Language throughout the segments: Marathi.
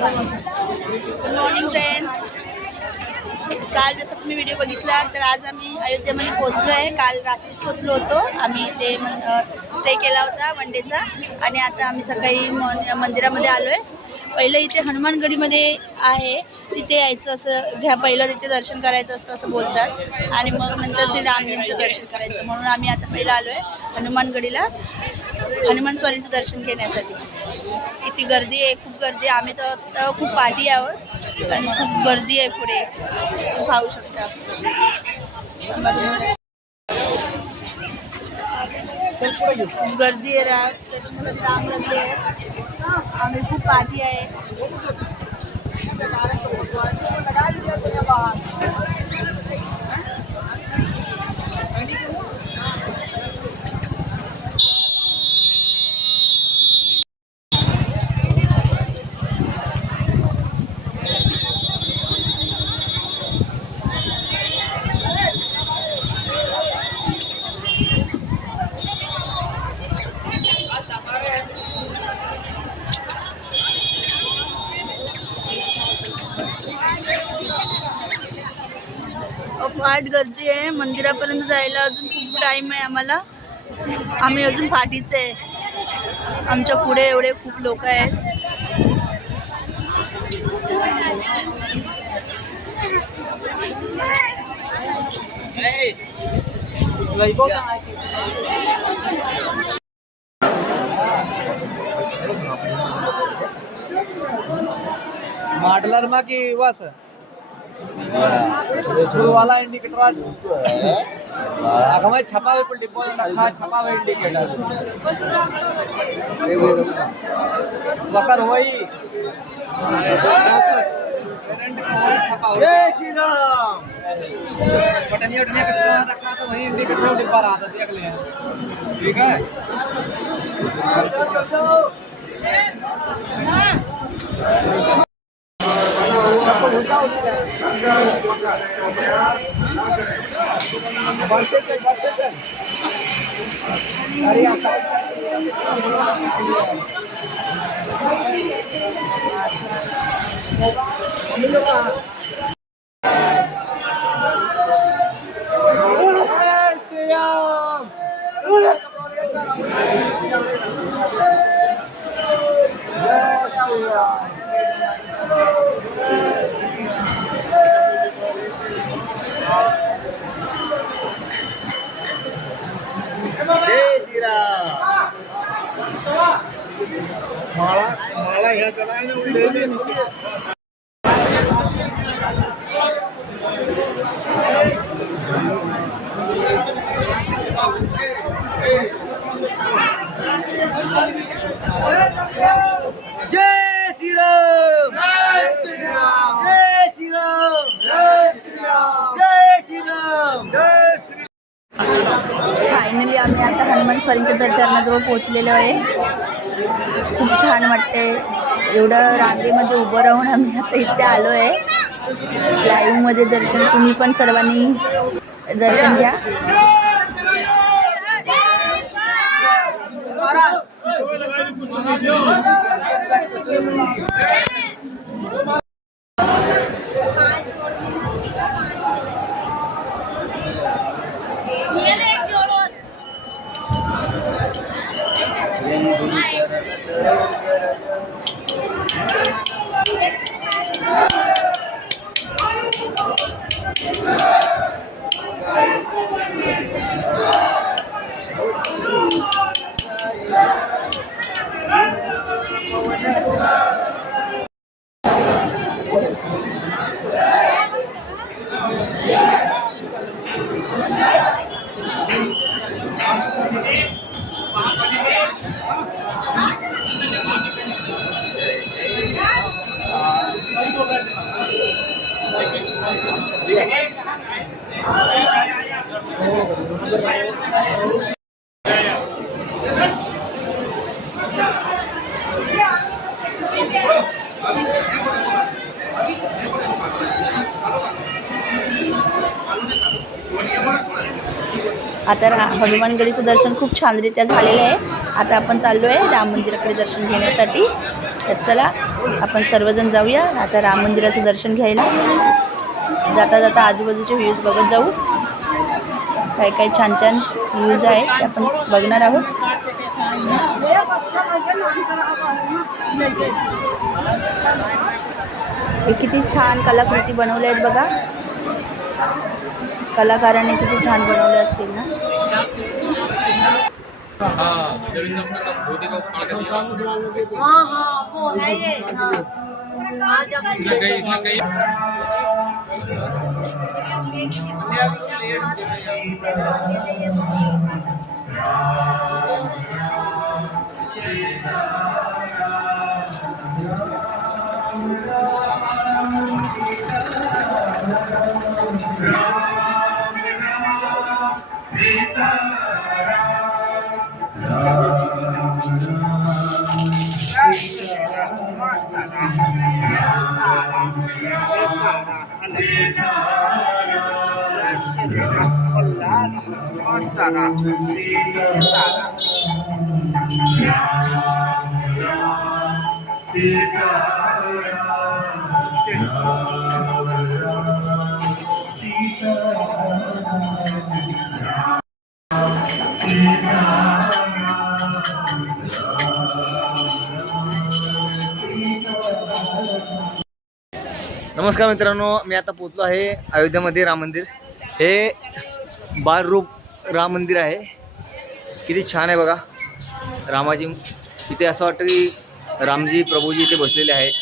Good morning friends. काल जसं तुम्ही व्हिडिओ बघितला तर आज आम्ही अयोध्येमध्ये पोहोचलो आहे. काल रात्रीच पोहोचलो होतो आम्ही. ते स्टे केला होता वन डेचा आणि आता आम्ही सकाळी मंदिरामध्ये आलो आहे. पहिलं इथे हनुमानगडीमध्ये आहे, तिथे यायचं असं घ्या, पहिलं तिथे दर्शन करायचं असतं असं बोलतात आणि मग नंतर ते रामजींचं दर्शन करायचं. म्हणून आम्ही आता पहिलं आलो आहे हनुमानगडीला हनुमान स्वारींचं दर्शन घेण्यासाठी. किती गर्दी आहे, खूप गर्दी आहे. आम्ही तर खूप पाठी आहोत आणि खूप गर्दी आहे पुढे, पाहू शकता. खूप गर्दी आहे. दर्शनासाठी रांग लागली आहे. आम्ही खूप पाठी आहे. फाट गर्दी आहे. मंदिरापर्यंत जायला अजून खूप टाईम आहे आम्हाला. आम्ही अजून फाटीच आहे. आमच्या पुढे एवढे खूप लोक आहेत. मॉडलर मा की वास वाला इंडिकेटर आगमाय छपावे पण डिपो नखा छपावे इंडिकेटर वकर होई जय श्री राम. बटन ये उठने का रखना तो वही इंडिकेटर डिब्बा रहा था, देख ले. ठीक है. माला ह्या चला जय श्री राम. जय श्री राम. जय श्री राम. जय श्री राम. जय श्री राम. जय श्री. फायनली आम्ही आता हनुमान स्वारींच्या दर्शनाजवळ पोहोचलेलो आहे. खूप छान वाटते. एवढं रांगेमध्ये उभं राहून आम्ही आता इथे आलो आहे. लाईव्हमध्ये दर्शन तुम्ही पण सर्वांनी दर्शन घ्या. आता हनुमानगडीचं दर्शन खूप छानरित्या झालेलं आहे. आता आपण चाललो आहे राम मंदिराकडे दर्शन घेण्यासाठी. तर चला आपण सर्वजण जाऊया आता राम मंदिराचं दर्शन घ्यायला. जाता जाता आजूबाजूचे व्ह्यूज बघत जाऊ. काही काही छान छान व्ह्यूज आहेत ते आपण बघणार आहोत. हे किती छान कलाकृती बनवल्या आहेत बघा. कलाकारांनी किती छान बनवले असतील ना. नमस्कार मित्रांनो, मी आता पोचलो आहे अयोध्येमध्ये राम मंदिर. हे बालरूप राम मंदिर आहे. किती छान आहे बघा. रामाजी इथे असं वाटतं की रामजी प्रभूजी इथे बसलेले आहेत.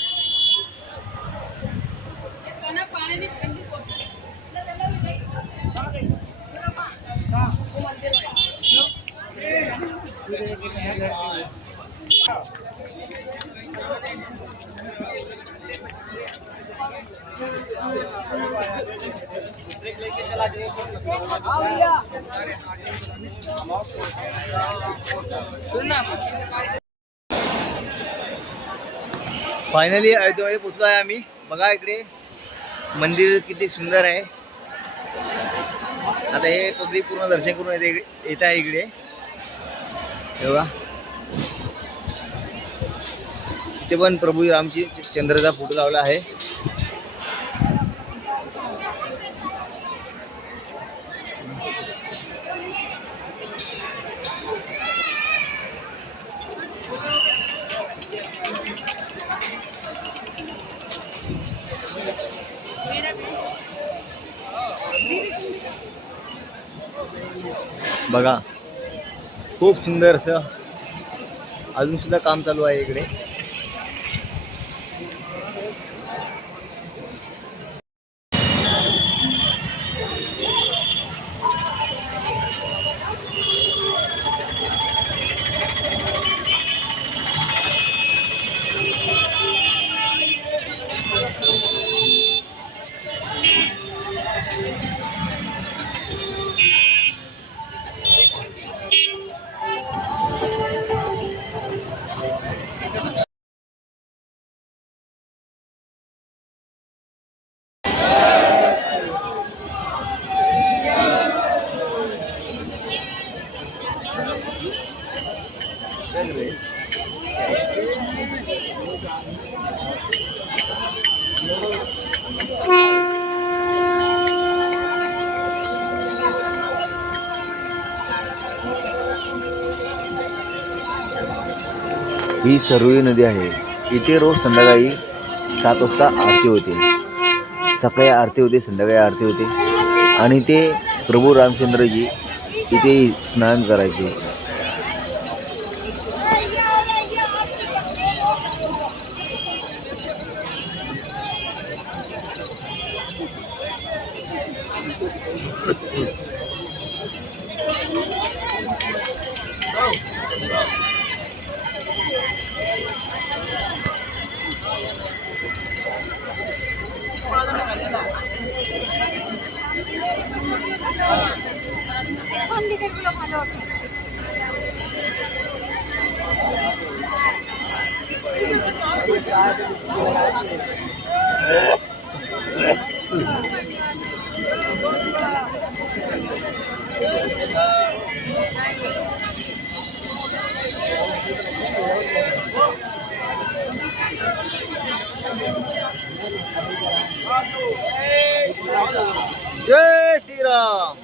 फायनली अयोध्येमध्ये पोचलो आहे आम्ही. बघा इकडे मंदिर किती सुंदर आहे. आता हे पब्लिक पूर्ण दर्शन करून येत आहे इकडे. हे बघा इथे पण प्रभू रामची चंद्राचा फोटो लावला आहे. बघा खूप सुंदर असं अजून सुद्धा काम चालू आहे इकडे. ही सरुई नदी आहे. इथे रोज संध्याकाळी 7 वाजता आरती होते. सकाळी आरती होते, संध्याकाळी आरती होते. आणि ते प्रभू रामचंद्रजी इथे स्नान करायचे. जय श्रीराम.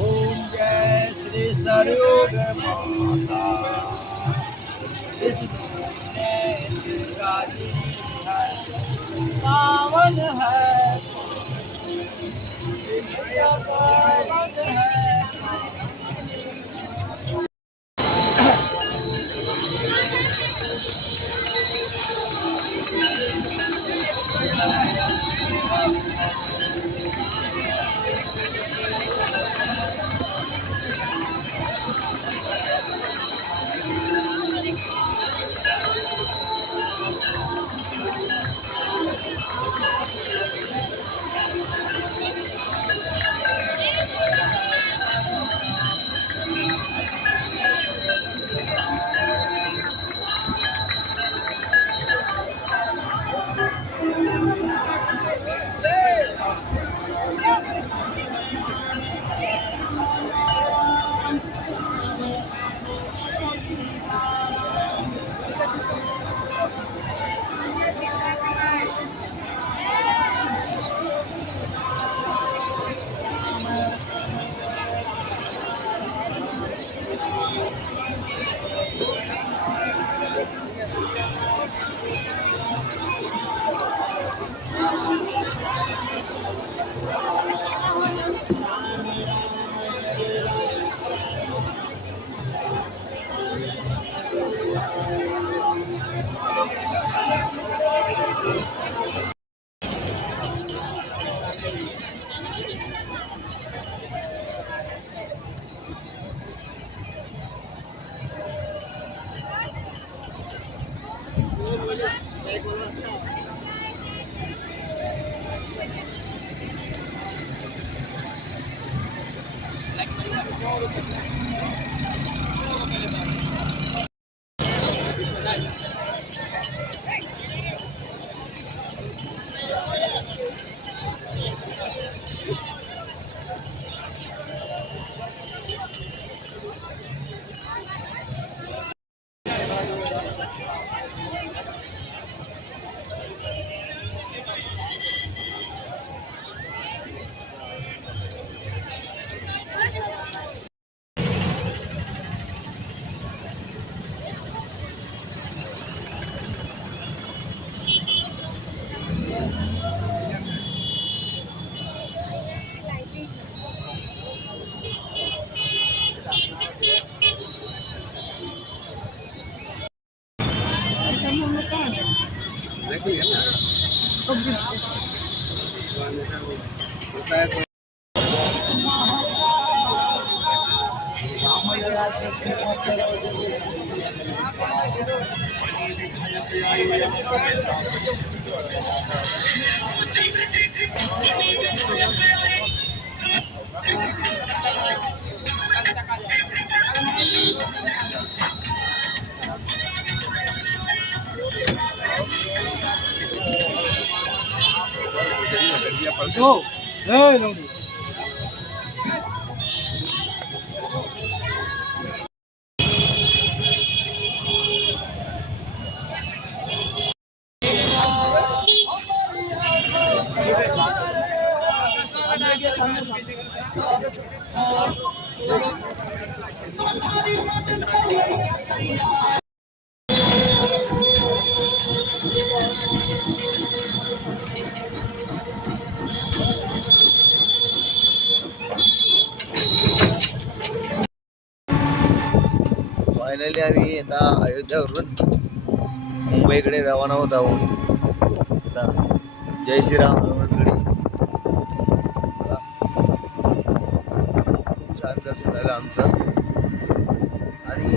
ओम जय श्री सरयोग माता पावन है पावन है. फायनली आम्ही आता अयोध्यावरून मुंबईकडे रवाना होत आहोत. आता जय श्रीराम हनुमानगडी. खूप छान दर्शन झालं आमचं आणि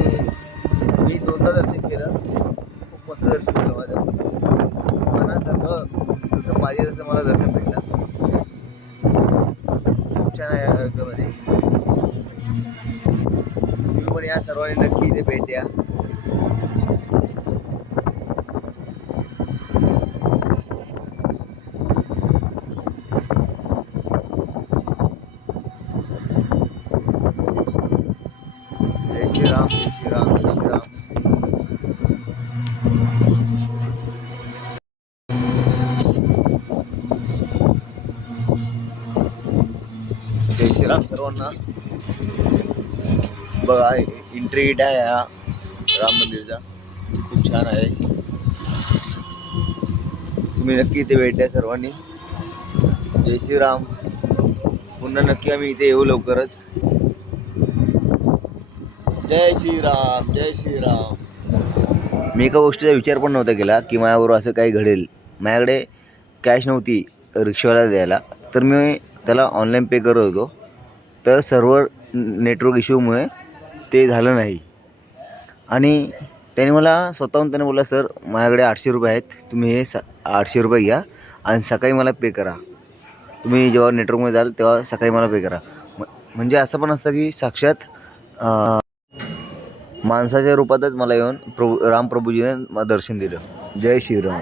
मी दोनदा दर्शन केलं. खूप मस्त दर्शन झालं माझं मनासारखं जसं पाहिजे तसं मला दर्शन भेटलं. खूप छान आहे अयोध्येमध्ये. तुम्ही पण या सर्वांनी नक्की इथे भेट द्या. जय श्रीराम, जय श्रीराम, जय श्रीराम. जय श्रीराम सर्वांना. बघा एंट्री गेट आहे हा राम मंदिरचा, खूप छान आहे. तुम्ही नक्की इथे भेट द्या सर्वांनी. जय श्रीराम. पुन्हा नक्की आम्ही इथे येऊ लवकरच. जय श्रीराम, जय श्रीराम. मी एका गोष्टीचा विचार पण नव्हता केला की माझ्याबरोबर असं काही घडेल. माझ्याकडे कॅश नव्हती रिक्षावाला द्यायला, तर मी त्याला ऑनलाईन पे करत होतो. तर सर्व्हर नेटवर्क इश्यूमुळे ते झालं नाही. आणि त्याने मला स्वतःहून बोलला, सर माझ्याकडे 800 रुपये आहेत, तुम्ही हे 800 रुपये घ्या आणि सकाळी मला पे करा. तुम्ही जेव्हा नेटवर्कमध्ये जाल तेव्हा सकाळी मला पे करा. म्हणजे असं पण असतं की साक्षात माणसाच्या रूपातच मला येऊन रामप्रभूजीने दर्शन दिलं. जय श्रीराम.